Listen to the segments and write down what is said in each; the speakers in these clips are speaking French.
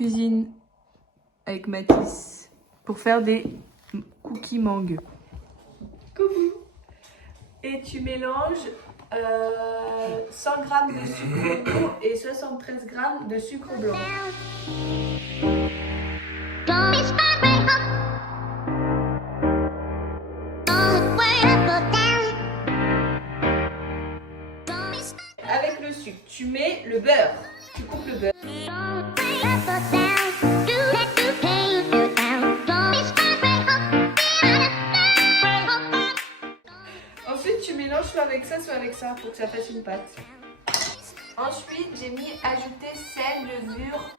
cuisine avec Mathis pour faire des cookies mangue. Coucou. Et tu mélanges 100 g de sucre blanc et 73 g de sucre blanc. Avec le sucre, tu mets le beurre. Tu coupes le beurre. Ensuite, tu mélanges soit avec ça pour que ça fasse une pâte. Ensuite, j'ai mis ajouter sel, levure.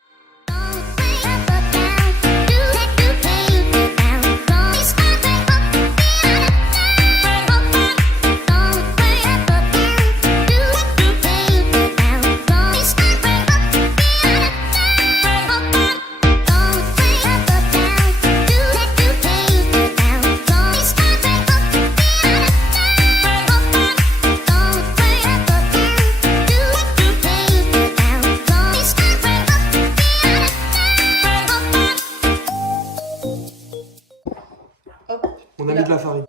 On a mis de la farine.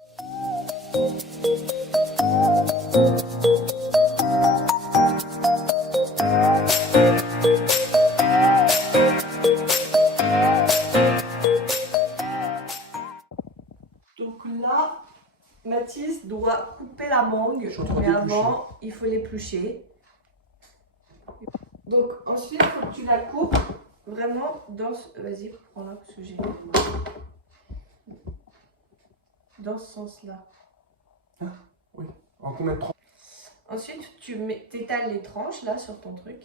Donc là, Mathis doit couper la mangue, mais avant, il faut l'éplucher. Donc ensuite, il faut que tu la coupes vraiment dans ce... Vas-y, prends-la parce que j'ai... Dans ce sens-là. Ah, oui. En combien de tranches? Ensuite, tu étales les tranches là sur ton truc.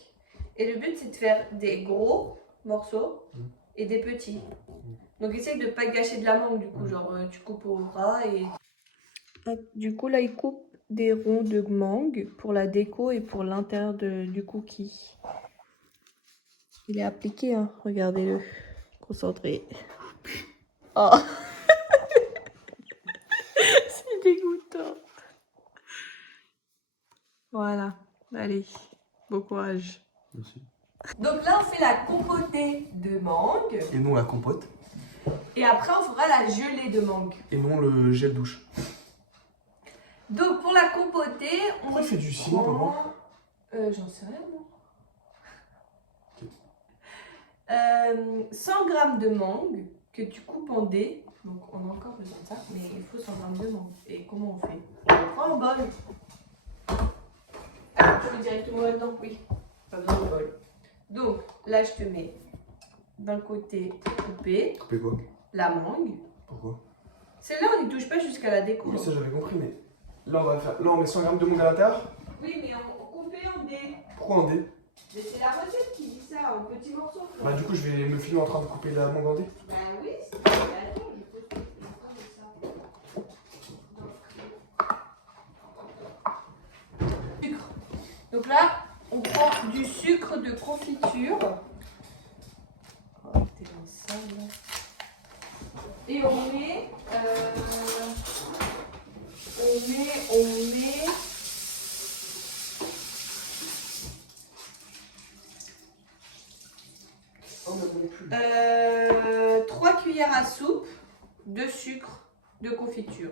Et le but, c'est de faire des gros morceaux et des petits. Donc essaye de ne pas gâcher de la mangue du coup. Genre tu coupes au ras et... Du coup là, il coupe des ronds de mangue pour la déco et pour l'intérieur du cookie. Il est appliqué, hein. Regardez-le. Concentré. Oh. C'est dégoûtant. Voilà. Allez, bon courage. Merci. Donc là, on fait la compotée de mangue. Et non la compote. Et après, on fera la gelée de mangue. Et non le gel douche. Donc pour la compotée, on Pourquoi il fait du ciment, pardon? J'en sais rien, moi. Okay. 100 g de mangue que tu coupes en dés. Donc on a encore besoin de ça, mais il faut 100 g de mangue. Et comment on fait? On prend un bol. Ah, tu veux directement là-dedans? Oui. Pas besoin de bol. Donc là, je te mets d'un côté coupé. Couper quoi? La mangue. Pourquoi? Celle-là, on n'y touche pas jusqu'à la déco. Oui, ça j'avais compris, mais là on met 100 g de mangue à l'intérieur. Oui, mais on coupé en dés. Pourquoi en dés? Mais c'est la recette qui dit ça, en petits morceaux. Bah du coup je vais me filmer en train de couper la mangue en dés. Bah oui, c'est... Bah attends, je peux te faire ça. Sucre. Donc là, on prend du sucre de confiture. Oh, t'es dans ça, là. Et on met... On met... 3 cuillères à soupe de sucre de confiture.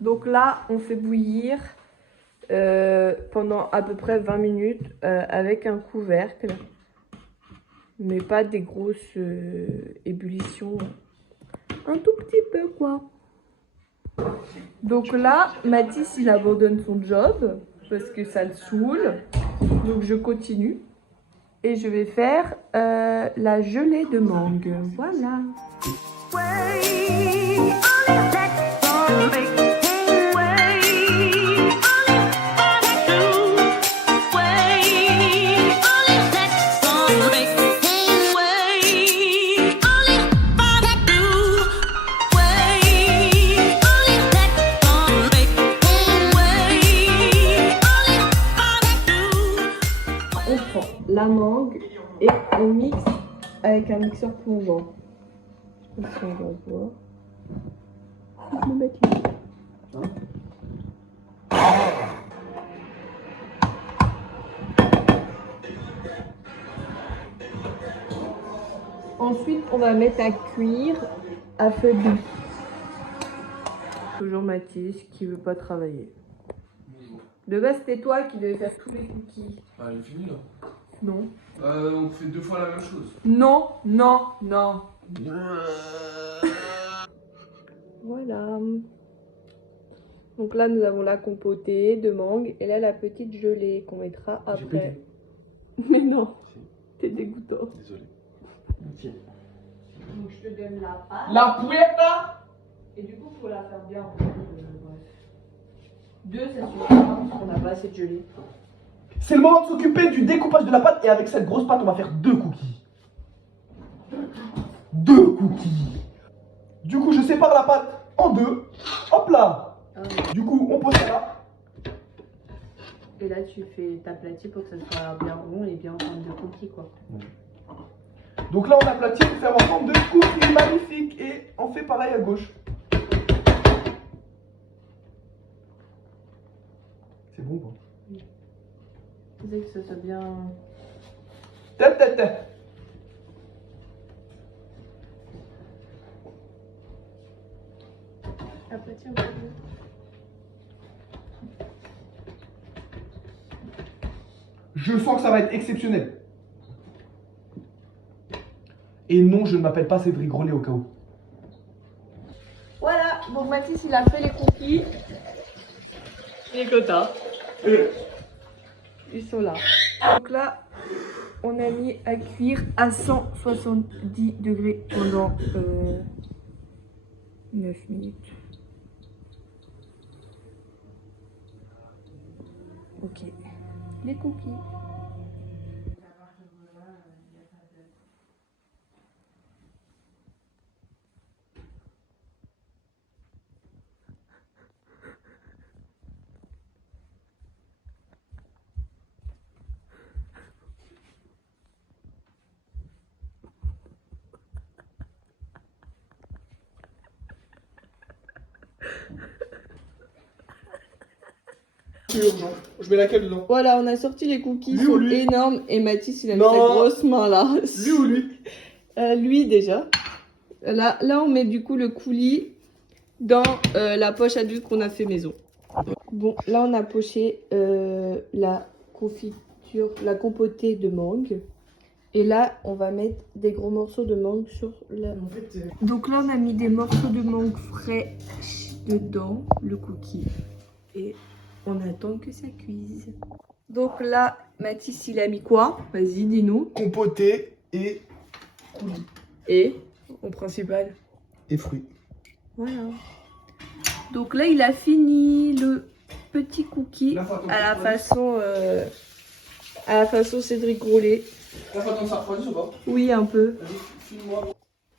Donc là, on fait bouillir pendant à peu près 20 minutes avec un couvercle, mais pas des grosses ébullitions. Un tout petit peu quoi. Donc là, Mathis il abandonne son job parce que ça le saoule. Donc je continue et je vais faire la gelée de mangue. Voilà. La mangue et on mixe avec un mixeur plongeant. Je sais pas si on va voir. me mettre ici. Ensuite, on va mettre à cuire à feu doux. Toujours Mathis qui veut pas travailler. Bonjour. De base, c'était toi qui devais faire tous les cookies. Ah, j'ai fini là. Non. On fait 2 fois la même chose. Non, non, non. Voilà. Donc là, nous avons la compotée de mangue et là, la petite gelée qu'on mettra après. Mais non, t'es dégoûtant. Désolé. Donc je te donne la pâte. La puerta. Et du coup, faut la faire bien. Bref. 2, ça suffit pas parce qu'on n'a pas assez de gelée. C'est le moment de s'occuper du découpage de la pâte et avec cette grosse pâte, on va faire 2 cookies. 2 cookies. Du coup, je sépare la pâte en 2. Hop là. Ah. Du coup, on pose ça là. Et là, tu fais t'aplatis pour que ça soit bien rond et bien en forme de cookie, quoi. Donc là, on aplatit pour faire en forme de cookie magnifique. Et on fait pareil à gauche. C'est bon, quoi. Tu sais que ça soit bien... Tête, tête, tête. Aplati un peu. Je sens que ça va être exceptionnel. Et non, je ne m'appelle pas Cédric Grolet au cas où. Voilà, donc Mathis, il a fait les cookies. Les quotas. Ils sont là. Donc là, on a mis à cuire à 170 degrés pendant 9 minutes. Ok. Les cookies. C'est urgent. Je mets laquelle dedans? Voilà, on a sorti les cookies, ils Lui ou sont lui? énormes et Mathis il a mis Non. sa grosse main là. Lui ou lui? Lui déjà. Là, on met du coup le coulis dans la poche adulte qu'on a fait maison. Bon, là on a poché la confiture, la compotée de mangue. Et là, on va mettre des gros morceaux de mangue sur la... Donc là, on a mis des morceaux de mangue frais dedans, le cookie. Et on attend que ça cuise. Donc là, Mathis, il a mis quoi? Vas-y, dis-nous. Compoté et coulis. Et, au principal. Et fruits. Voilà. Donc là, il a fini le petit cookie à la façon Cédric Grolet. La fois dont ça refroidit ou pas? Oui, un peu. Vas-y, filme-moi.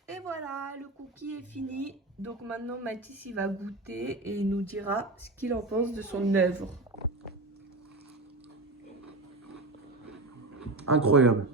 Et voilà, le cookie est fini. Donc maintenant, Mathis, il va goûter et il nous dira ce qu'il en pense de son œuvre. Incroyable.